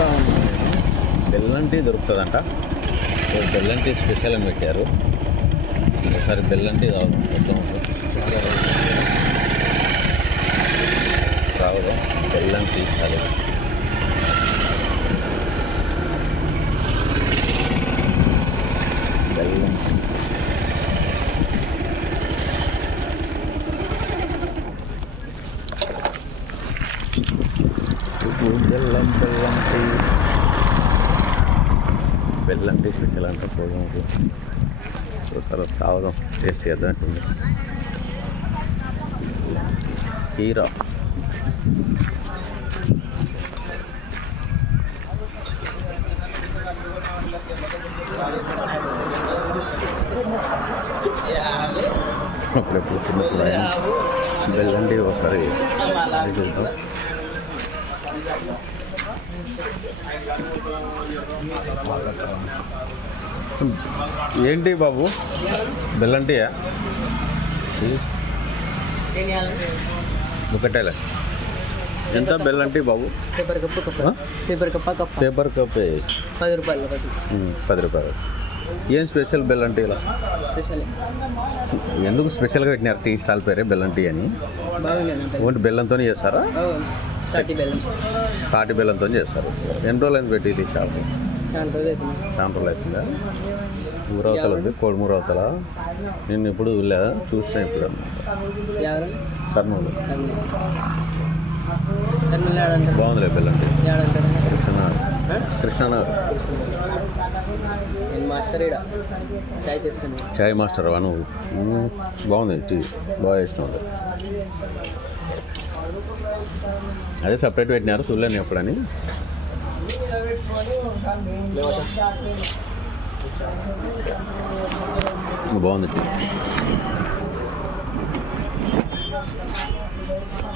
దొరుకుతుందంట ఉన్నాను బెల్లం టీ దొరుకుతుందంట. బెల్లం టీ స్పెషల్ అని పెట్టారు. ఒకసారి బెల్లం టీ తాగుదాం ఎట్లా తాగుదాం బెల్లం టీ చాలా. బెల్లం you. ఇది బెల్లం బెల్లం టీ బెల్లం టీ స్పెషల్ అంట పోదాం చూసారా తాగుదాం టేస్ట్ చేద్దాంటుంది హీరా అప్పుడెప్పుడు చిన్నప్పుడు బెల్లం టీ ఒకసారి చూద్దాం ఏంటి బాబు? బెల్లం టీయా ఒకటేలే. ఎంత బెల్లం టీ బాబు? పేపర్ కప్పు కప్పు ఆ? పేపర్ కప్ప కప్ప. పేపర్ కప్ పది రూపాయలు పది. రూపాయలు. ఏం స్పెషల్ బెల్లం టీలా స్పెషల్ ఎందుకు స్పెషల్గా పెట్టినారు టీ స్టాల్ పేరే బెల్లం టీ అని ఓన్లీ బెల్లంతోనే చేస్తారా? థర్టీ బెల్లం. తాటి బెల్లంతో చేస్తారు. ఎన్ని రోజులు అయింది పెట్టి ఇది షాప్ చాలా రోజులు అవుతుంది. చాలా రోజులు అవుతుందా? ఊరవతల ఉంది. కోడిమూరవతల నేను ఇప్పుడు వెళ్ళా? చూసిన ఇప్పుడు కర్నూలు. కర్నూలు. ఏడంటారు బాగుందిలే బెల్లం. కృష్ణనగర్. నేను మాస్టర్ చాయ్ చేస్తాను. చాయ్ మాస్టర్ మ్మ్. బాగుంది టీ. బాగా ఇష్టం ఉంది అదే సపరేట్ పెట్టినారు చూడలేను ఎప్పుడని. బాగుంది టీ.